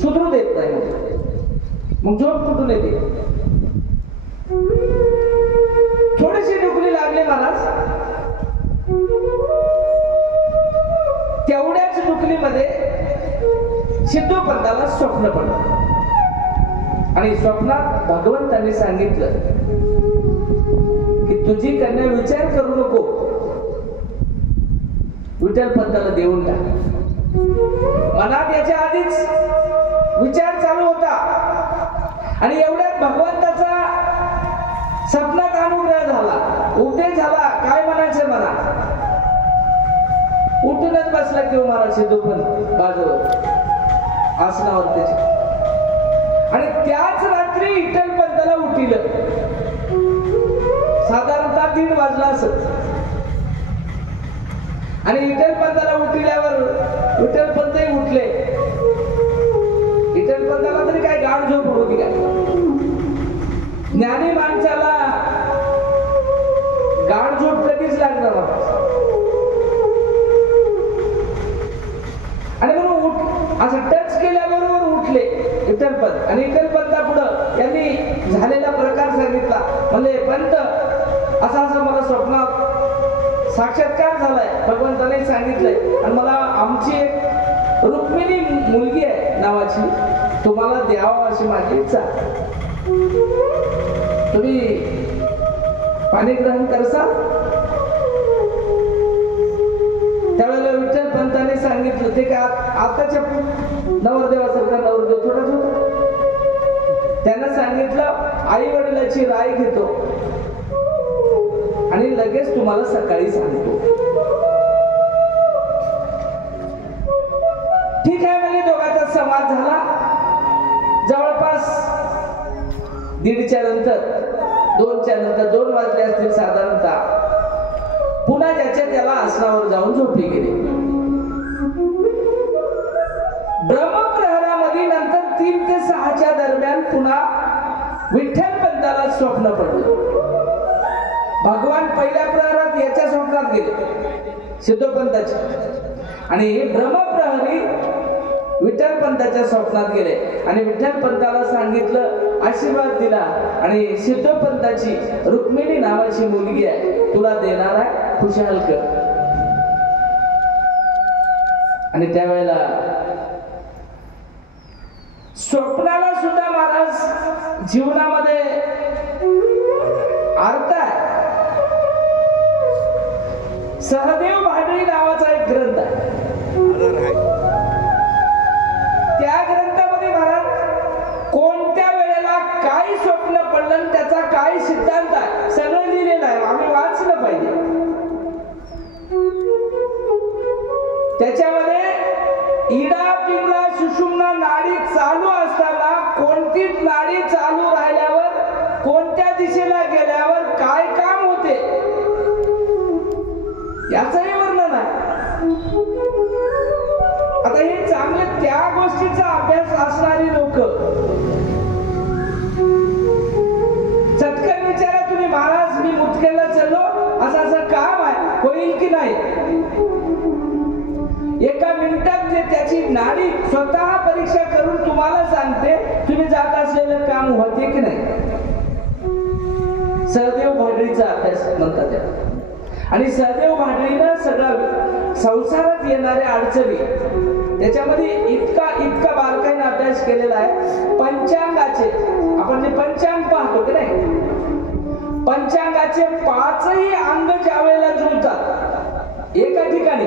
सुधरू देत नाही. मग झोप कुठून येते? थोडीशी डुकली लागली महाराज. तेवढ्याच डुकलीमध्ये सिद्धोपंताला स्वप्न पडलं आणि स्वप्नात भगवंतांनी सांगितलं की तुझी कन्या विचार करू नको, विठ्ठलपंताला देऊन टाक. मनात याच्या आधीच विचार चालू होता आणि एवढ्यात भगवंताचा स्वप्नात अनुग्रह झाला, उपदेश झाला. काय म्हणायचं मला? उठूनच बसला किंवा मला सिद्धोपंत बाजूवर आसनावर त्याच्या. आणि त्याच रात्री विठ्ठलपंताला उठिलं. साधारणतः 1:30 वाजला असत. आणि विठ्ठलपंताला उठिल्यावर विठ्ठलपंतही उठले. विठ्ठलपंताला तरी काय गाढ झोप होती काय? ज्ञानी माणसाला गाढ झोप कधीच लागणार नाही. आणि म्हणून उठ असं टच केल्याबरोबर उठले विठ्ठलपंत. आणि विठ्ठलपंता पुढं यांनी झालेला प्रकार सांगितला. म्हणले, पंत असा असं मला स्वप्नात साक्षात्कार झालाय, भगवंताने सांगितलंय आणि मला आमची एक रुक्मिणी मुलगी आहे नावाची, तुम्हाला द्यावं अशी माझी इच्छा. तुम्ही पाणी ग्रहण करसाल? त्यावेळेला विठ्ठलपंताने सांगितलं, ते का आताच्या नवरदेवासारखा नवरदेव थोडाच होता. त्यानं सांगितलं, आई वडिलाची राय घेतो आणि लगेच तुम्हाला सकाळी सांगतो. ठीक आहे म्हणजे दोघांचा संवाद झाला. जवळपास 1:30च्या नंतर 2च्या नंतर 2 वाजले असतील साधारणतः. पुन्हा ज्याच्या त्याला आसनावर जाऊन झोपली गेली. ब्रह्मप्रहरामध्ये नंतर 3 ते 6च्या दरम्यान पुन्हा विठ्ठलपंताला स्वप्न पडलं. भगवान पहिल्या प्रहरात याच्या स्वप्नात गेले सिद्धोपंताच्या, आणि ब्रह्मप्रहरी विठ्ठलपंताच्या स्वप्नात गेले आणि विठ्ठलपंताला सांगितलं, आशीर्वाद दिला. आणि सिद्धोपंताची रुक्मिणी नावाची मुलगी आहे, तुला देणार आहे, खुशाल कर. आणि त्यावेळेला स्वप्नाला सुद्धा महाराज जीवनामध्ये अर्थ आहे. सहदेव भाडळी नावाचा एक ग्रंथ आहे. त्या ग्रंथामध्ये महाराज कोणत्या वेळेला काय स्वप्न पडलं, त्याचा काय सिद्धांत आहे, सगळं लिहिलेलं आहे. आम्ही वाचलं पाहिजे. त्याच्यामध्ये इडा पिंगळा सुषुम्ना नाडी चालू असताना कोणती नाडी चालू राहिल्यावर कोणत्या दिशेला गेल्यावर काय काम होते याचंही वर्णन आहे. आता हे चांगले त्या गोष्टीचा अभ्यास असणारी लोक चटकन विचारा तुम्ही, महाराज मी मुदखेडला चाललो, असं असं काम आहे, होईल की नाही? एका मिनिटात ते त्याची नाडी स्वतः परीक्षा करून तुम्हाला सांगते तुम्ही जात असलेलं काम होते की नाही. सहदेव भाडळीचा अभ्यास म्हणतात त्याला. आणि सहदेव भाडळीनं सगळं संसारात येणाऱ्या अडचणी त्याच्यामध्ये इतका बारकाईने अभ्यास केलेला आहे. पंचांगाचे आपण जे पंचांग पाहतो की नाही, पंचांगाचे 5ही अंग ज्या वेळेला जुळतात एका ठिकाणी,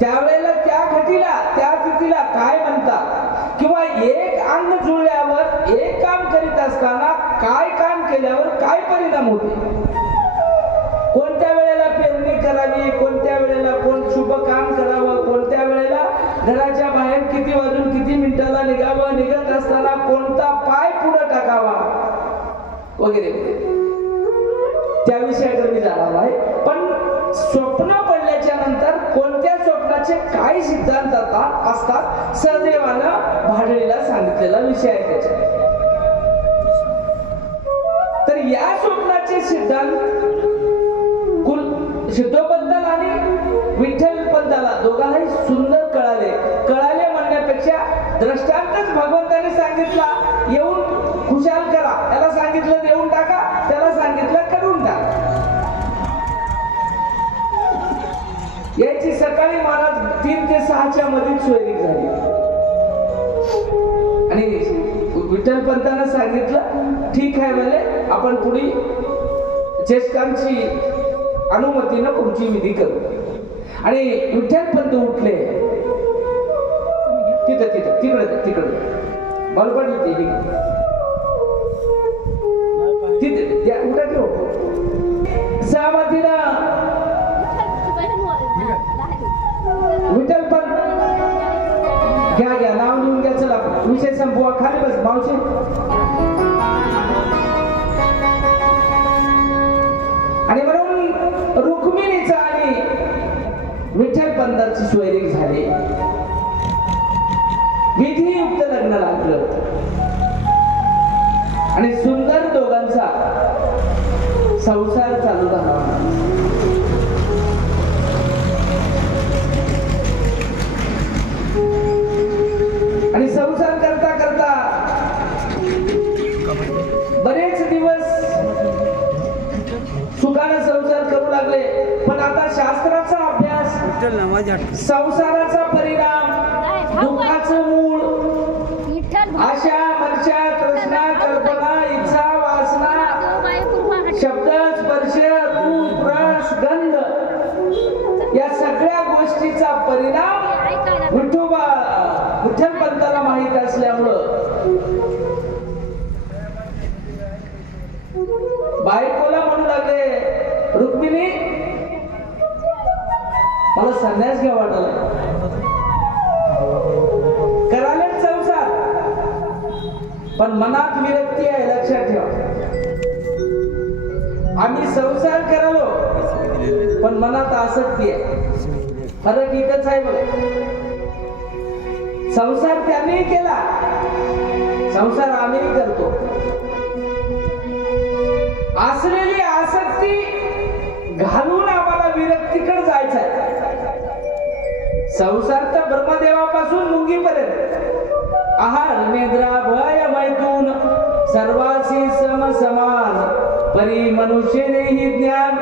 त्यावेळेला त्या घटीला त्या तिथीला काय म्हणतात, किंवा एक अंग जुळल्यावर एक काम करीत असताना काय काम केल्यावर काय परिणाम होते, कोणत्या वेळेला पेरणी करावी, कोणत्या वेळेला कोण शुभ काम करावं, कोणत्या वेळेला घराच्या बाहेर किती वाजून किती मिनिटाला निघावं, निघत असताना कोणता पाय पुढे टाकावा, वगैरे त्या विषयाकडे मी जाणार आहे. पण स्वप्न पडल्याच्या नंतर कोणत्या स्वप्नाचे काय सिद्धांत असतात सहदेवानं भाडळीला सांगितलेला विषय आहे त्याच्यात. तर या स्वप्नाचे सिद्धांत सिद्धोपंताला आणि विठ्ठल पंताला दोघांनाही सुंदर कळाले म्हणण्यापेक्षा दृष्टांतच भगवंताने सांगितला येऊन खुशाल करा, त्याला सांगितलं देऊन टाका, त्याला सांगितलं करून टाका. याची सकाळी महाराज 3 ते 6च्या मध्ये सोयरीक झाली आणि विठ्ठल पंतांना सांगितलं ठीक आहे म्हणे आपण पुढे ज्येष्ठांची अनुमतीनं पुढची विधी करू. आणि विठ्ठल पंत उठले तिकडे बरोबर तिथे उठा ठेव सहमतीनं विठ्ठल पंत घ्या नाव लिहून घ्या. चला विषय संपवा. खाली बस मावशी. आणि म्हणून रुक्मिणीचा आणि विठ्ठल पंतांची सोयरीक झाली. विधियुक्त लग्न लागलं आणि सुंदर दोघांचा संसार चालू झाला. आणि संसार करता करता बरेच दिवस सुखाने संसार करू लागले. पण आता शास्त्राचा अभ्यास, संसाराचा परिणाम, दुःखाचं मूळ, आशा, मर्षा, तृष्णा, कल्पना, इच्छा, वासना, शब्द, स्पर्श, रूप, रस, गंध या सगळ्या गोष्टीचा परिणाम विठ्ठल पंताला माहित असल्यामुळं बायकोला म्हणू लागले रुक्मिणी मला संन्यास घ्या वाटला. कराले संसार पण मनात विरक्ती आहे, लक्षात ठेवा. आम्ही संसार करालो पण मनात आसक्ती आहे. फरक इथंच आहे बघ. संसार त्याने केला, संसार आम्ही करतो. असलेली आसक्ती घालून आम्हाला विरक्तीकडे जायचं आहे. संसार तर ब्रह्मदेवापासून मुंगीपर्यंत आहार निद्रा भय मैथून सर्वासी सम समान परी मनुष्य देही ज्ञान.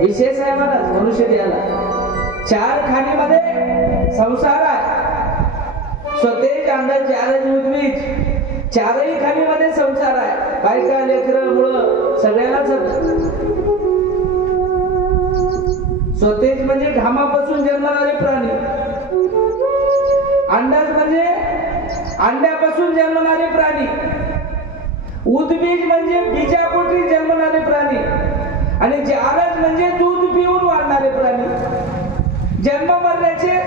विशेष आहे महाराज मनुष्य द्यायला. 4 खाणीमध्ये संसार आहे. स्वतेज अंड 4 उद्वीज 4ही खाणीमध्ये संसार आहे. बायका लेकरं मुलं सगळ्यांनाच. स्वतेज म्हणजे घामापासून जन्मणारे प्राणी. अंडाज म्हणजे अंड्यापासून जन्मणारे प्राणी. उद्बीज म्हणजे बीजापोटी जन्मणारे प्राणी. आणि जारज म्हणजे दूध पिऊन वाढणारे प्राणी. जन्म मरण्याचे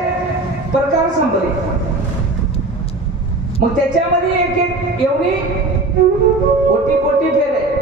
प्रकार संपले. मग त्याच्यामध्ये एक एवढी कोटी फेरे